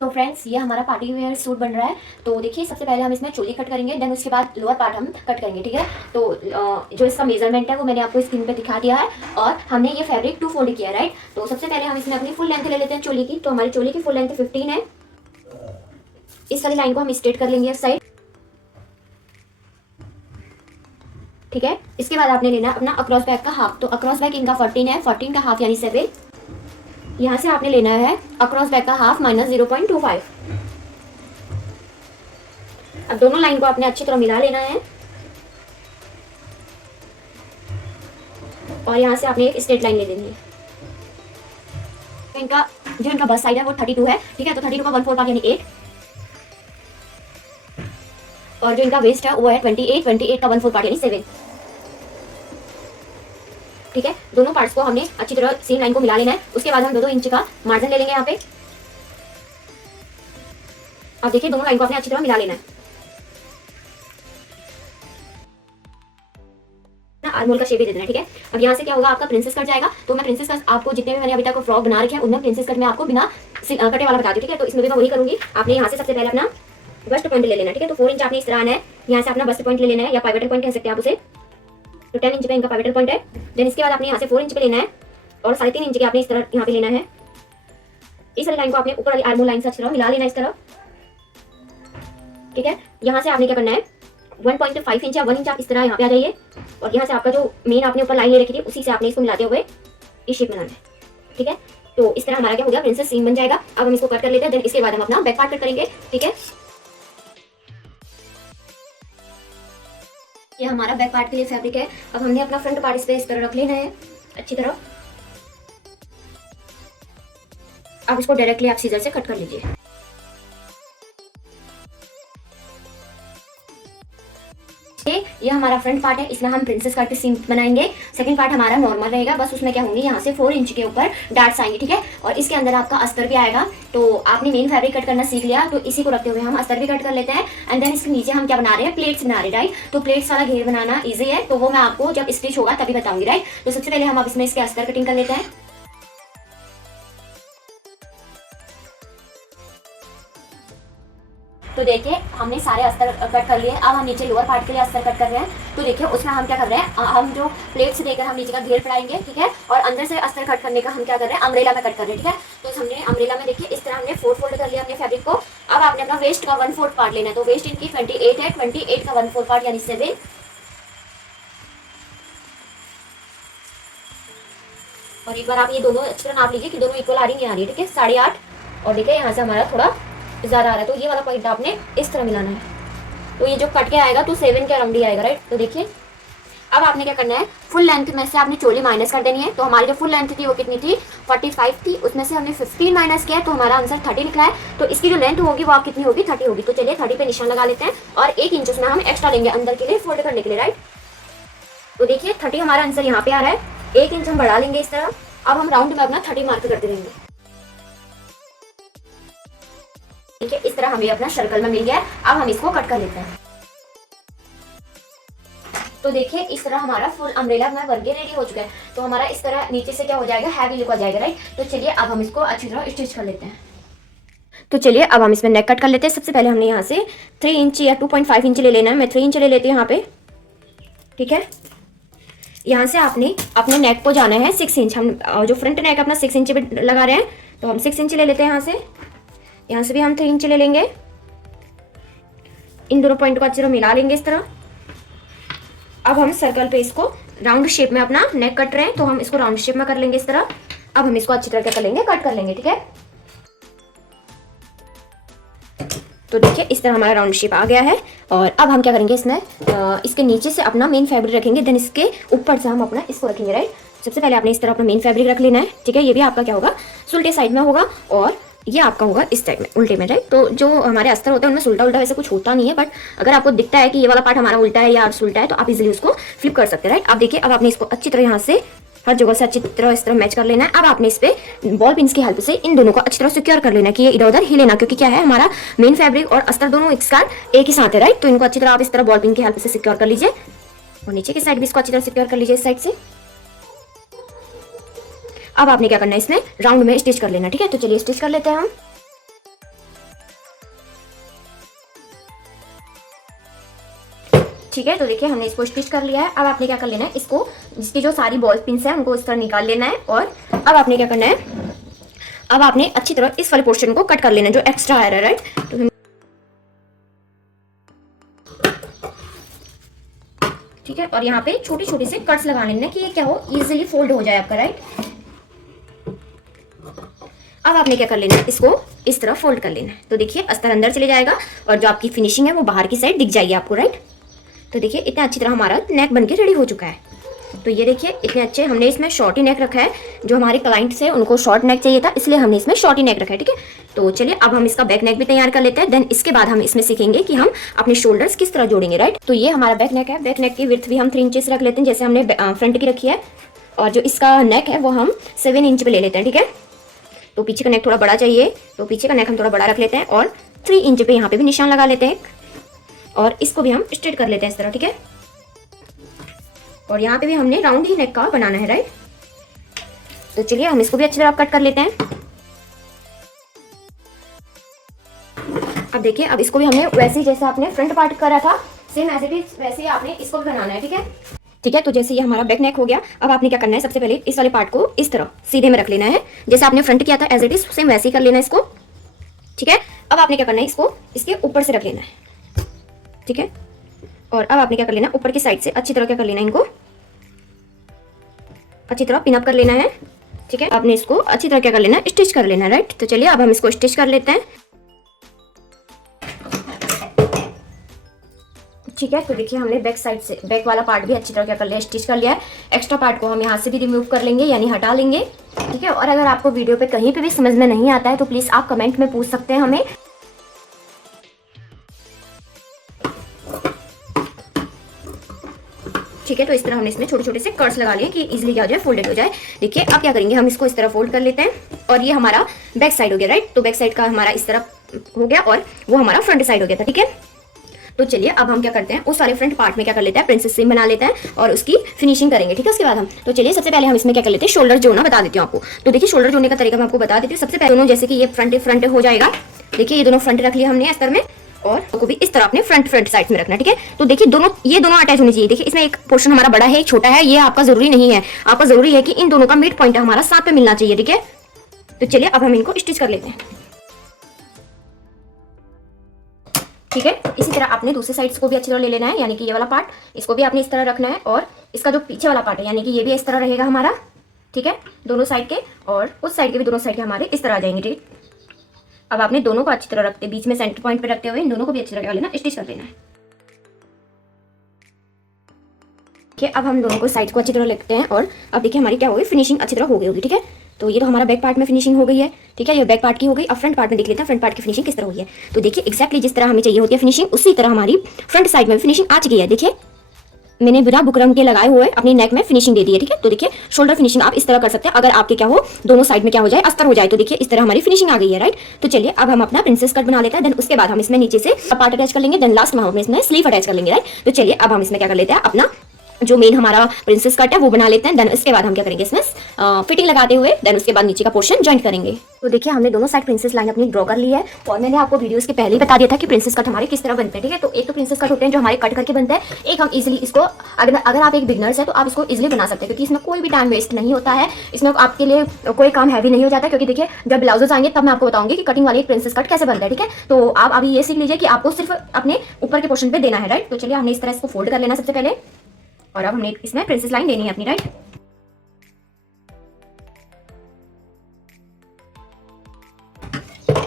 तो फ्रेंड्स ये हमारा पार्टी वेयर सूट बन रहा है। तो देखिए सबसे पहले हम इसमें चोली कट करेंगे, देन उसके बाद लोअर पार्ट हम कट करेंगे, ठीक है। तो जो इसका मेजरमेंट है वो मैंने आपको स्क्रीन पे दिखा दिया है और हमने ये फैब्रिक 2 फोल्ड किया है, राइट। तो सबसे पहले हम इसमें अपनी फुल लेंथ ले लेते हैं चोली की। तो हमारी चोली की फुल लेंथ 15 है। इस वाली लाइन को हम स्ट्रेट कर लेंगे इस साइड, ठीक है। इसके बाद आपने लेना अपना अक्रॉस बैक का हाफ। तो अक्रॉस बैक इनका 14 है, 14 का हाफ यानी 7। यहाँ से आपने लेना है अक्रॉस बैक का हाफ माइनस 0.25। अब दोनों लाइन को आपने अच्छी तरह मिला लेना है और यहाँ से आपने एक स्ट्रेट लाइन ले लेनी है। तो इनका जो इनका बस साइड है वो 32 है, ठीक है। तो 32 का 1/4 पार्ट यानी 8 और जो इनका वेस्ट है वो है 28, 28 का 1/4 पार्ट यानी 7, ठीक है। दोनों पार्ट्स को हमने अच्छी तरह सेम लाइन को मिला लेना है। उसके बाद हम 2-2 इंच का मार्जिन ले लेंगे यहाँ पे। अब देखिए दोनों लाइन को आपने अच्छी तरह मिला लेना है। आर्महोल का शेप दे देना है, ठीक है। अब यहाँ से क्या होगा, आपका प्रिंसेस कट जाएगा। तो मैं प्रिंसेस कट आपको जितने भी मैंने अभी तक फ्रॉक बना रखे हैं उनमें प्रिंसेस कट में आपको बिना कटे वाला बता दूँ, ठीक है। तो इसमें भी मैं वही करूंगी। आपने यहाँ से सबसे पहले अपना बस्ट पॉइंट ले लेना, ठीक है। तो 4 इंच आपने इस तरह आना है, यहाँ से अपना बस्ट पॉइंट ले लेना है या पाइवटल पॉइंट कह सकते हैं आप उसे। तो 10 इंच पे इनका पाइवटल पॉइंट है। देन इसके बाद आपने यहाँ से 4 इंच पे लेना है और 3.5 इंच के आपने इस तरह यहाँ पे लेना है। इस वाली लाइन को आपने ऊपर वाली आर्महोल लाइन से अच्छी तरह मिला लेना है इस तरह, ठीक है। यहाँ से आपने क्या करना है 1.5 इंच या 1 इंच आप इस तरह यहाँ पे आ जाइए और यहाँ से आपका जो मेन आपने ऊपर लाइन ले रखी थी उसी से आपने इसको मिलाते हुए इस शेप बनाना है, ठीक है। तो इस तरह हमारा क्या हो गया, प्रिंसेस सीम बन जाएगा। अब हम इसको कट कर लेते हैं, देन इसके बाद हम अपना बैक पार्ट कट करेंगे, ठीक है। ये हमारा बैक पार्ट के लिए फैब्रिक है। अब हमने अपना फ्रंट पार्ट इस पे इस तरह रख लेना है अच्छी तरह। अब इसको डायरेक्टली आप सीजर से कट कर लीजिए। ये हमारा फ्रंट पार्ट है, इसमें हम प्रिंसेस कट के सीम बनाएंगे। सेकंड पार्ट हमारा नॉर्मल रहेगा, बस उसमें क्या होंगे यहाँ से 4 इंच के ऊपर डार्ट्स आएंगे, ठीक है। और इसके अंदर आपका अस्तर भी आएगा। तो आपने मेन फैब्रिक कट करना सीख लिया, तो इसी को रखते हुए हम अस्तर भी कट कर लेते हैं। एंड देन इसके नीचे हम क्या बना रहे हैं, प्लेट्स बना रहे हैं, राइट। तो प्लेट्स वाला घेर बनाना ईजी है, तो वो मैं आपको जब स्टिच होगा तभी बताऊंगी, राइट। तो सबसे पहले हम अब इसमें इसके अस्तर कटिंग कर लेते हैं। तो देखिए हमने सारे अस्तर कट कर लिए। अब हम नीचे लोअर पार्ट के लिए अस्तर कट कर रहे हैं। तो देखिए उसमें हम क्या कर रहे हैं, हम जो प्लेट से देकर हम नीचे का घेर पड़ाएंगे, ठीक है। और अंदर से अस्तर कट करने का हम क्या कर रहे हैं, अम्ब्रेला में कट कर रहे हैं, ठीक है। तो हमने अम्ब्रेला में देखिए इस तरह हमने 4 फोल्ड कर लिया अपने फैब्रिक को। अब आपने अपना वेस्ट का 1/4 पार्ट लेना है। तो वेस्ट इनकी 28 है, 28 का 1/4 पार्ट यानी 7। और एक बार आप ये दोनों अच्छी तरह नाप लीजिए कि दोनों इक्वल आ रही है, आ रही है, ठीक है। 8.5 और देखिए यहाँ से हमारा थोड़ा ज़्यादा आ रहा है, तो ये वाला पॉइंट आपने इस तरह मिलाना है। तो ये जो कट के आएगा तो 7 के अराउंड ही आएगा, राइट। तो देखिए अब आपने क्या करना है, फुल लेंथ में से आपने चोली माइनस कर देनी है। तो हमारी जो फुल लेंथ थी वो कितनी थी, 45 थी, उसमें से हमने 15 माइनस किया है, तो हमारा आंसर 30 निकला है। तो इसकी जो लेंथ होगी वो आप कितनी होगी, 30 होगी। तो चलिए 30 पे निशान लगा लेते हैं और 1 इंच उसमें हम एक्स्ट्रा लेंगे अंदर के लिए फोल्ड करने के लिए, राइट। तो देखिए 30 हमारा आंसर यहाँ पे आ रहा है, 1 इंच हम बढ़ा लेंगे इस तरह। अब हम राउंड में अपना 30 मार्क करते रहेंगे। देखिए इस तरह हमें अपना सर्कल में मिल गया है। अब हम इसको कट कर लेते हैं। तो देखिए इस तरह हमारा फुल अम्ब्रेला में वर्गे रेडी हो चुका है। तो हमारा इस तरह नीचे से क्या हो जाएगा, हैवी लुक आ जाएगा, राइट। तो चलिए अब हम इसको अच्छी तरह स्टिच कर लेते हैं। तो चलिए अब हम इसमें नेक कट कर लेते हैं। सबसे पहले हमने यहाँ से 3 इंच या 2.5 इंच ले लेना है। मैं 3 इंच ले लेती हूँ यहाँ पे, ठीक है। यहाँ से आपने अपने नेक को जाना है 6 इंच। हम जो फ्रंट नेक अपना 6 इंच पे लगा रहे हैं, तो हम 6 इंच ले लेते हैं। यहाँ से भी हम 3 इंच ले लेंगे। इन दोनों पॉइंट को अच्छी तरह मिला लेंगे इस तरह। अब हम सर्कल पे इसको राउंड शेप में अपना नेक कट रहे हैं, तो हम इसको राउंड शेप में कर लेंगे इस तरह। अब हम इसको अच्छी तरह क्या कर लेंगे, कट कर लेंगे, ठीक है। तो देखिए इस तरह हमारा राउंड शेप आ गया है। और अब हम क्या करेंगे, इसमें इसके नीचे से अपना मेन फैब्रिक रखेंगे, देन इसके ऊपर से हम अपना इसको रखेंगे, राइट। सबसे पहले आपने इस तरह अपना मेन फैब्रिक रख लेना है, ठीक है। ये भी आपका क्या होगा, सुल्टे साइड में होगा और ये आपका होगा इस टाइप में, उल्टे में, राइट। तो जो हमारे अस्तर होता है उनमें उल्टा उल्टा वैसे कुछ होता नहीं है, बट अगर आपको दिखता है कि ये वाला पार्ट हमारा उल्टा है या उल्टा है तो आप इजीली उसको फ्लिप कर सकते हैं, राइट। अब देखिए अब आपने इसको अच्छी तरह यहाँ से हर जगह से अच्छी तरह इस तरह मैच कर लेना है। अब आपने इस पे बॉल पिन्स की हेल्प से इन दोनों को अच्छी तरह सिक्योर कर लेना है कि ये इधर उधर हिले ना, क्योंकि क्या है हमारा मेन फैब्रिक और अस्तर दोनों एक ही साथ है, राइट। तो इनको अच्छी तरह आप इस तरह बॉल पिन की हेल्प से सिक्योर कर लीजिए और नीचे की साइड भी इसको अच्छी तरह सिक्योर कर लीजिए इस साइड से। अब आपने क्या करना है, इसमें राउंड में स्टिच कर लेना, ठीक है। तो चलिए स्टिच कर लेते हैं हम। ठीक है, तो देखिए हमने इसको स्टिच कर लिया है। अब आपने क्या कर लेना है, इसको इसकी जो सारी बॉल पिन्स है उनको इस तरह निकाल लेना है। और अब आपने क्या करना है, अब आपने अच्छी तरह इस वाले पोर्शन को कट कर लेना है जो एक्स्ट्रा आ रहा है, राइट। तो ठीक है, और यहाँ पे छोटे छोटे से कट्स लगा लेना कि ये क्या हो, इजीली फोल्ड हो जाए आपका, राइट। अब आपने क्या कर लेना है, इसको इस तरह फोल्ड कर लेना है। तो देखिए अस्तर अंदर चले जाएगा और जो आपकी फिनिशिंग है वो बाहर की साइड दिख जाएगी आपको, राइट। तो देखिए इतना अच्छी तरह हमारा नेक बनके रेडी हो चुका है। तो ये देखिए इतने अच्छे हमने इसमें शॉर्ट ही नेक रखा है। जो हमारे क्लाइंट से उनको शॉर्ट नेक चाहिए था, इसलिए हमने इसमें शॉर्ट ही नेक रखा है, ठीक है। तो चलिए अब हम इसका बैक नेक भी तैयार कर लेते हैं। देन इसके बाद हम इसमें सीखेंगे कि हम अपने शोल्डर्स किस तरह जोड़ेंगे, राइट। तो ये हमारा बैक नेक है। बैक नेक की विड्थ भी हम 3 इंचेस रख लेते हैं जैसे हमने फ्रंट की रखी है। और जो इसका नेक है वो हम 7 इंच पे ले लेते हैं, ठीक है। तो पीछे का नेक थोड़ा बड़ा चाहिए, तो पीछे का नेक हम थोड़ा बड़ा रख लेते हैं और 3 इंच पे यहाँ पे भी निशान लगा लेते हैं। और इसको भी हम स्ट्रेट कर लेते हैं इस तरह, ठीक है। और यहाँ पे भी हमने राउंड ही नेक का बनाना है, राइट। तो चलिए हम इसको भी अच्छी तरह कट कर लेते हैं। अब देखिए अब इसको भी हमने वैसे ही जैसे आपने फ्रंट पार्ट करा था सेम एज इट इज वैसे ही आपने इसको भी बनाना है, ठीक है। ठीक है, तो जैसे ये हमारा बैक नेक हो गया। अब आपने क्या करना है, सबसे पहले इस वाले पार्ट को इस तरह सीधे में रख लेना है जैसे आपने फ्रंट किया था एज इट इज सेम वैसे ही कर लेना है इसको, ठीक है। अब आपने क्या करना है, इसको इसके ऊपर से रख लेना है, ठीक है। और अब आपने क्या कर लेना है, ऊपर की साइड से अच्छी तरह क्या कर लेना है, इनको अच्छी तरह पिन अप कर लेना है, ठीक है। आपने इसको अच्छी तरह क्या कर लेना है, स्टिच कर लेना है, राइट। तो चलिए अब हम इसको स्टिच कर लेते हैं, ठीक है। तो देखिए हमने बैक साइड से बैक वाला पार्ट भी अच्छी तरह क्या कर लिया, स्टिच कर लिया है। एक्स्ट्रा पार्ट को हम यहाँ से भी रिमूव कर लेंगे यानी हटा लेंगे, ठीक है। और अगर आपको वीडियो पे कहीं पे भी समझ में नहीं आता है तो प्लीज आप कमेंट में पूछ सकते हैं हमें। ठीक है, तो इस तरह हमने इसमें छोटे छोटे से कट्स लगा लिए कि इजीली क्या हो जाए, फोल्डेड हो जाए। देखिए अब क्या करेंगे, हम इसको इस तरह फोल्ड कर लेते हैं और ये हमारा बैक साइड हो गया, राइट। तो बैक साइड का हमारा इस तरह हो गया और वो हमारा फ्रंट साइड हो गया था, ठीक है। तो चलिए अब हम क्या करते हैं, उस वाले फ्रंट पार्ट में क्या कर लेते हैं, प्रिंसेस सीम बना लेते हैं और उसकी फिनिशिंग करेंगे, ठीक है। उसके बाद हम तो चलिए सबसे पहले हम इसमें क्या कर लेते हैं, शोल्डर जोड़ना बता देती हूँ आपको। तो देखिए शोल्डर जोड़ने का तरीका मैं आपको बता देती हूँ। सबसे पहले दोनों जैसे कि ये फ्रंट हो जाएगा, देखिए ये दोनों फ्रंट रख लिया हमने अस्तर में और को भी इस तरह अपने फ्रंट साइड में रखना, ठीक है। तो देखिए ये दोनों अटैच होने चाहिए। देखिए इसमें एक पोर्शन हमारा बड़ा है एक छोटा है, ये आपका जरूरी नहीं है। आपका जरूरी है कि इन दोनों का मिड पॉइंट हमारा साथ में मिलना चाहिए, ठीक है। तो चलिए अब हम इनको स्टिच कर लेते हैं, ठीक है। इसी तरह आपने दूसरी साइड्स को भी अच्छी तरह ले लेना है, यानी कि ये वाला पार्ट इसको भी आपने इस तरह रखना है और इसका जो पीछे वाला पार्ट है यानी कि ये भी इस तरह रहेगा हमारा, ठीक है। दोनों साइड के और उस साइड के भी दोनों साइड के हमारे इस तरह आ जाएंगे, ठीक। अब आपने दोनों को अच्छी तरह रखते बीच में सेंटर पॉइंट पे रखते हुए इन दोनों को भी अच्छी तरह कर लेना, स्टिच कर लेना है, ठीक है। अब हम दोनों को साइड को अच्छी तरह रखते हैं और अब देखिए हमारी क्या होगी, फिनिशिंग अच्छी तरह हो गई होगी, ठीक है। तो ये तो हमारा बैक पार्ट में फिनिशिंग हो गई है, ठीक है। ये बैक पार्ट की हो गई। अब फ्रंट पार्ट में देख लेते हैं फ्रंट पार्ट की फिनिशिंग किस तरह हुई है। तो देखिए एक्जैक्टली जिस तरह हमें चाहिए होती है फिनिशिंग उसी तरह हमारी फ्रंट साइड में फिनिशिंग आ चुकी है। देखिए मैंने बिना बुकरम के लगाए हुए अपनी नेक में फिनिशिंग दे दी है, ठीक है। तो देखिए शोल्डर फिनिशिंग आप इस तरह कर सकते हैं अगर आपके क्या हो दोनों साइड में क्या हो जाए, अस्तर हो जाए। तो देखिए इस तरह हमारी फिनिशिंग आ गई है, राइट। तो चलिए अब हम अपना प्रिंसेस कट बना लेते हैं। देन उसके बाद हम इसमें नीचे से पार्ट अटैच कर लेंगे, देन लास्ट में हम इसमें स्लीव अटैच कर लेंगे, राइट। तो चलिए अब हम इसमें क्या कर लेते हैं, अपना जो मेन हमारा प्रिंसेस कट है वो बना लेते हैं। देन उसके बाद हम क्या करेंगे, इसमें फिटिंग लगाते हुए देन उसके बाद नीचे का पोर्शन जॉइंट करेंगे। तो देखिए हमने दोनों साइड प्रिंसेस लाइन अपनी ड्रॉ कर ली है और मैंने आपको वीडियोस के पहले ही बता दिया था कि प्रिंसेस कट हमारे किस तरह बनते हैं, ठीक है। तो एक तो प्रिंसेस कट होते हैं जो हमारे कट करके बनते हैं, एक हम इजीली इसको अगर आप एक बिगनर्स है तो आप इसको इजीली बना सकते हैं क्योंकि इसमें कोई भी टाइम वेस्ट नहीं होता है, इसमें आपके लिए कोई काम हैवी नहीं हो जाता। क्योंकि देखिए जब ब्लाउजेस आएंगे तब मैं आपको बताऊंगी कि कटिंग वाली प्रिंसेस कट कैसे बनता है, ठीक है। तो आप अभी ये सीख लीजिए कि आपको सिर्फ अपने ऊपर के पोर्शन पे देना है, राइट। तो चलिए हमने इस तरह इसको फोल्ड कर लेना सबसे पहले और अब हमने इसमें प्रिंसेस लाइन देनी है अपनी, राइट।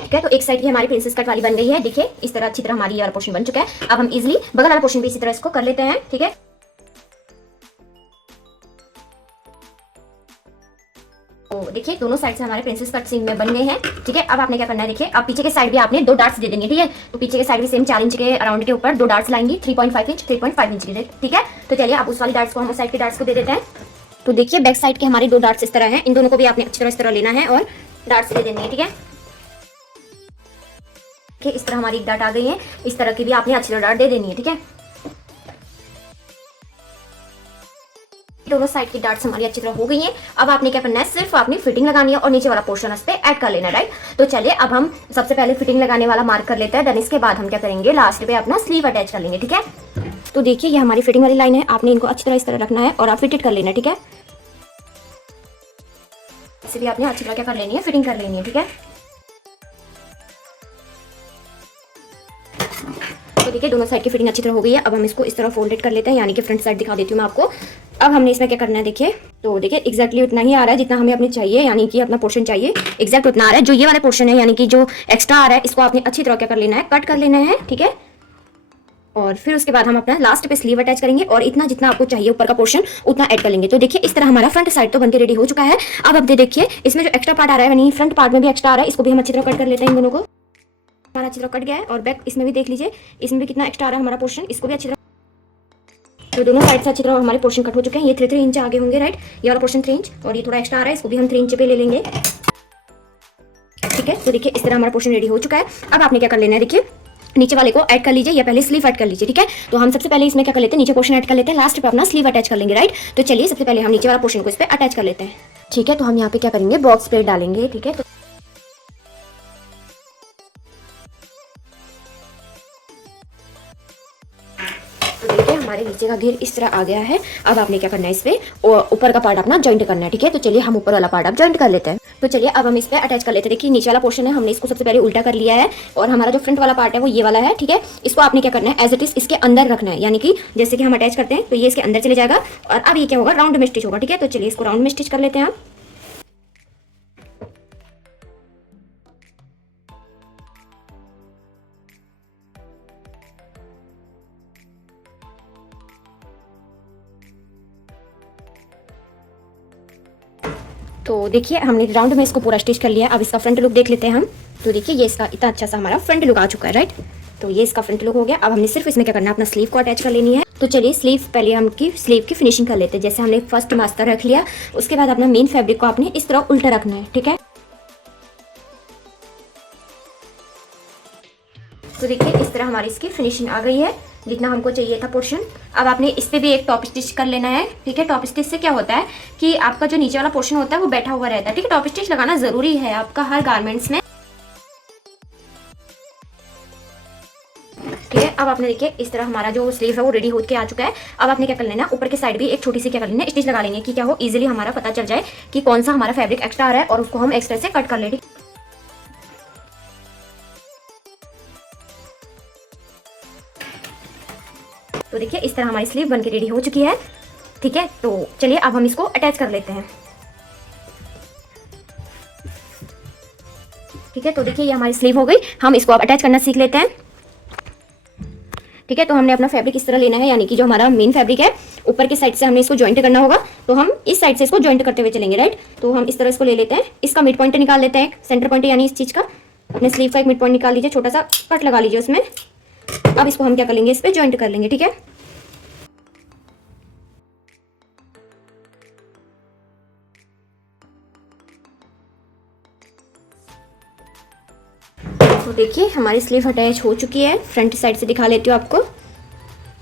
ठीक है, तो एक साइड की हमारी प्रिंसेस कट वाली बन गई है। देखिए इस तरह अच्छी तरह हमारी ये वाला पोर्शन बन चुका है। अब हम इजीली बगल वाला पोर्शन भी इसी तरह इसको कर लेते हैं, ठीक है। तो देखिए दोनों साइड से हमारे प्रिंसेस कट सीन में बन गए हैं, ठीक है। अब आपने क्या करना है, देखिए अब पीछे के साइड भी आपने 2 डार्ट्स दे देंगे, ठीक है। तो पीछे के साइड भी सेम 4 इंच के अराउंड के ऊपर 2 डार्ट्स लाएंगी, 3.5 इंच 3.5 इंच के, ठीक है। तो चलिए अब उस वाली डार्ट्स को हम उस साइड के डार्ट्स को दे देते हैं। तो देखिए बैक साइड के हमारे 2 डार्ट्स इस तरह हैं, इन दोनों को भी आपने अच्छी तरह इस तरह लेना है और डार्ट्स दे देनी है, ठीक है। इस तरह हमारी एक डार्ट आ गई है, इस तरह की भी आपने अच्छी तरह डार्ट दे देनी है, ठीक है। दोनों साइड की डार्ट्स हमारी अच्छी तरह हो गई हैं। अब आपने क्या करना है, सिर्फ आपने फिटिंग लगानी है और नीचे वाला पोर्शन उस पे ऐड कर लेना है, राइट। तो चलिए अब हम सबसे पहले फिटिंग लगाने वाला मार्क कर लेते हैं, देन इसके बाद हम क्या करेंगे, लास्ट पे अपना स्लीव अटैच कर लेंगे, ठीक है। तो देखिए ये हमारी फिटिंग वाली लाइन है, आपने इनको अच्छी तरह इस तरह रखना है और आप फिटेड कर लेना है, ठीक है। इसे भी आपने अच्छी तरह क्या कर लेनी है, फिटिंग कर लेनी है, ठीक है। तो देखिए दोनों साइड की फिटिंग अच्छी तरह हो गई है। अब हम इसको इस तरह फोल्डेड कर लेते हैं, यानी कि फ्रंट साइड दिखा देती हूँ मैं आपको। अब हमने इसमें क्या करना है, देखिए तो देखिए एग्जैक्टली उतना ही आ रहा है जितना हमें अपने चाहिए, यानी कि अपना पोर्शन चाहिए एग्जैक्ट उतना आ रहा है। जो ये वाला पोर्शन है यानी कि जो एक्स्ट्रा आ रहा है, इसको आपने अच्छी तरह क्या कर लेना है, कट कर लेना है, ठीक है। और फिर उसके बाद हम अपना लास्ट पे स्लीव अटैच करेंगे और इतना जितना आपको चाहिए ऊपर का पोर्शन उतना ऐड कर लेंगे। तो देखिए इस तरह हमारा फ्रंट साइड तो बनके रेडी हो चुका है। अब आप देखिए इसमें जो एक्स्ट्रा पार्ट आ रहा है, यानी फ्रंट पार्ट में भी एक्स्ट्रा आ रहा है, इसको भी हम अच्छी तरह कट कर लेते हैं। इन दोनों को हमारा अच्छी तरह कट गया है और बैक इसमें भी देख लीजिए, इसमें भी कितना एक्स्ट्रा आ रहा है हमारा पोर्शन, इसको भी अच्छी तरह। तो दोनों साइड से अच्छी तरह हमारे पोर्शन कट हो चुके हैं। ये 3 इंच आगे होंगे, राइट। ये वाला पोर्शन 3 इंच और ये थोड़ा एक्स्ट्रा आ रहा है, इसको भी हम 3 इंच पे ले लेंगे, ठीक है। तो देखिए इस तरह हमारा पोर्शन रेडी हो चुका है। अब आपने क्या कर लेना है, देखिए नीचे वाले को ऐड कर लीजिए या पहले स्लीव ऐड कर लीजिए, ठीक है। तो हम सबसे पहले इसमें क्या कर लेते हैं, नीचे पोर्शन ऐड कर लेते हैं, लास्ट पे अपना स्लीव अटैच कर लेंगे, राइट। तो चलिए सबसे पहले हम नीचे वाला पोर्शन को इस पे अटैच कर लेते हैं, ठीक है। तो हम यहाँ पे क्या करेंगे, बॉक्स प्लेट डालेंगे, ठीक है। तो देखिए हमारे नीचे का घेर इस तरह आ गया है। अब आपने क्या करना है, इस पे ऊपर का पार्ट अपना जॉइंट करना है, ठीक है। तो चलिए हम ऊपर वाला पार्ट अब जॉइंट कर लेते हैं। तो चलिए अब हम इस पे अटैच कर लेते हैं। देखिए नीचे वाला पोर्शन है, हमने इसको सबसे पहले उल्टा कर लिया है और हमारा जो फ्रंट वाला पार्ट है वो ये वाला है, ठीक है। इसको आपने क्या करना है, एज इट इज इसके अंदर रखना है, यानी कि जैसे कि हम अटैच करते हैं तो ये इसके अंदर चले जाएगा और अब ये क्या होगा, राउंड में स्टिच होगा, ठीक है। तो चलिए इसको राउंड में स्टिच कर लेते हैं आप। तो देखिए हमने राउंड में इसको पूरा स्टिच कर लिया। अब इसका फ्रंट लुक देख लेते हैं हम। तो देखिए ये इसका इतना अच्छा सा हमारा फ्रंट लुक आ चुका है, राइट। तो ये इसका फ्रंट लुक हो गया। अब हमने सिर्फ इसमें क्या करना है, अपना स्लीव को अटैच कर लेनी है। तो चलिए स्लीव पहले हम स्लीव की फिनिशिंग कर लेते हैं। जैसे हमने फर्स्ट मास्टर रख लिया, उसके बाद अपना मेन फैब्रिक को आपने इस तरह उल्टा रखना है, ठीक है। तो देखिए इस तरह हमारी इसकी फिनिशिंग आ गई है, जितना हमको चाहिए था पोर्शन। अब आपने इस पे भी एक टॉप स्टिच कर लेना है, ठीक है। टॉप स्टिच से क्या होता है कि आपका जो नीचे वाला पोर्शन होता है वो बैठा हुआ रहता है, ठीक है। टॉप स्टिच लगाना जरूरी है आपका हर गारमेंट्स में, ठीक है। अब आपने देखिए इस तरह हमारा जो स्लीव है वो रेडी होकर आ चुका है। अब आपने क्या कर लेना, ऊपर के साइड भी एक छोटी सी क्या कर लेना, स्टिच लगा लेंगे कि क्या हो, इजीली हमारा पता चल जाए कि कौन सा हमारा फैब्रिक एक्स्ट्रा आ रहा है और उसको हम एक्स्ट्रा से कट कर लेंगे। तो देखिए इस तरह हमारी स्लीव बनके रेडी हो चुकी है, ठीक है। तो चलिए अब हम इसको अटैच कर लेते हैं, ठीक है। तो देखिए ये हमारी स्लीव हो गई। हम इसको अब अटैच करना सीख लेते हैं, ठीक है। तो हमने अपना फैब्रिक इस तरह लेना है, यानी कि जो हमारा मेन फैब्रिक है ऊपर की साइड से हमने इसको ज्वाइंट करना होगा। तो हम इस साइड से इसको ज्वाइंट करते हुए चलेंगे, राइट। तो हम इस तरह इसको ले लेते हैं, इसका मिड पॉइंट निकाल लेते हैं, सेंटर पॉइंट यानी इस चीज का। अपने स्लीव का एक मिड पॉइंट निकाल लीजिए, छोटा सा कट लगा लीजिए उसमें। अब इसको हम क्या कर लेंगे, इस पर ज्वाइंट कर लेंगे, ठीक है। तो देखिए हमारी स्लीव अटैच हो चुकी है। फ्रंट साइड से दिखा लेती हूँ आपको।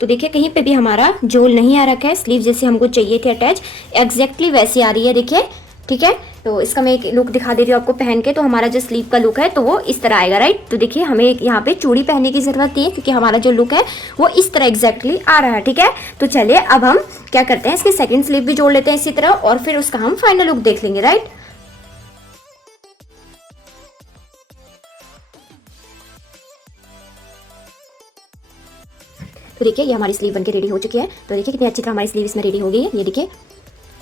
तो देखिए कहीं पे भी हमारा जोल नहीं आ रखा है, स्लीव जैसे हमको चाहिए थे अटैच एग्जैक्टली वैसी आ रही है, देखिए, ठीक है। तो इसका मैं एक लुक दिखा देती हूँ आपको पहन के। तो हमारा जो स्लीव का लुक है तो वो इस तरह आएगा, राइट। तो देखिए हमें यहाँ पे चूड़ी पहनने की जरूरत नहीं है, क्योंकि हमारा जो लुक है वो इस तरह एग्जैक्टली आ रहा है, ठीक है। तो चलिए अब हम क्या करते हैं, इसकी सेकेंड स्लीव भी जोड़ लेते हैं इसी तरह और फिर उसका हम फाइनल लुक देख लेंगे, राइट। तो देखिए ये हमारी स्लीव बनके रेडी हो चुकी है। तो देखिए कितनी अच्छी तरह हमारी स्लीव इसमें रेडी हो गई है, ये देखिए,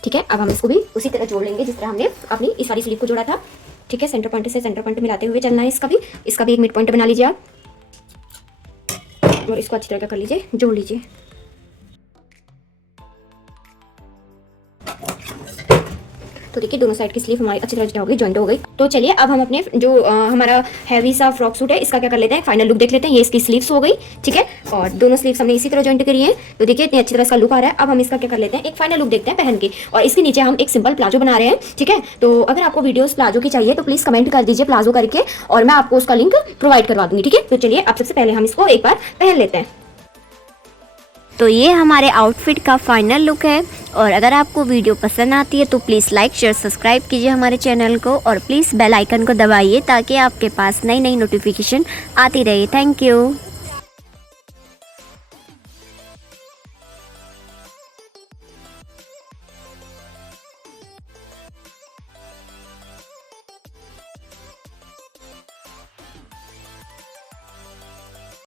ठीक है। अब हम इसको भी उसी तरह जोड़ लेंगे जिस तरह हमने अपनी इस वाली स्लीव को जोड़ा था, ठीक है। सेंटर पॉइंट से सेंटर पॉइंट मिलाते हुए चलना है। इसका भी एक मिड पॉइंट बना लीजिए आप और इसको अच्छी तरह कर लीजिए, जोड़ लीजिए। तो देखिए दोनों साइड की स्लीव हमारी अच्छी तरह हो गई, जॉइंट हो गई। तो चलिए अब हम अपने जो हमारा हैवी सा फ्रॉक सूट है इसका क्या कर लेते हैं, फाइनल लुक देख लेते हैं। ये इसकी स्लीव्स हो गई, ठीक है। और दोनों स्लीव्स हमने इसी तरह जॉइंट करी है। तो देखिए इतनी अच्छी तरह इसका लुक आ रहा है। अब हम इसका क्या कर लेते हैं, एक फाइनल लुक देखते हैं पहन के। और इसके नीचे हम एक सिंपल प्लाजो बना रहे हैं, ठीक है। तो अगर आपको वीडियोस प्लाजो की चाहिए तो प्लीज कमेंट कर दीजिए प्लाजो करके और मैं आपको उसका लिंक प्रोवाइड करवा दूंगी, ठीक है। तो चलिए अब सबसे पहले हम इसको एक बार पहन लेते हैं। तो ये हमारे आउटफिट का फाइनल लुक है। और अगर आपको वीडियो पसंद आती है तो प्लीज़ लाइक शेयर सब्सक्राइब कीजिए हमारे चैनल को और प्लीज़ बेल आइकन को दबाइए ताकि आपके पास नई नई नोटिफिकेशन आती रहे। Thank you.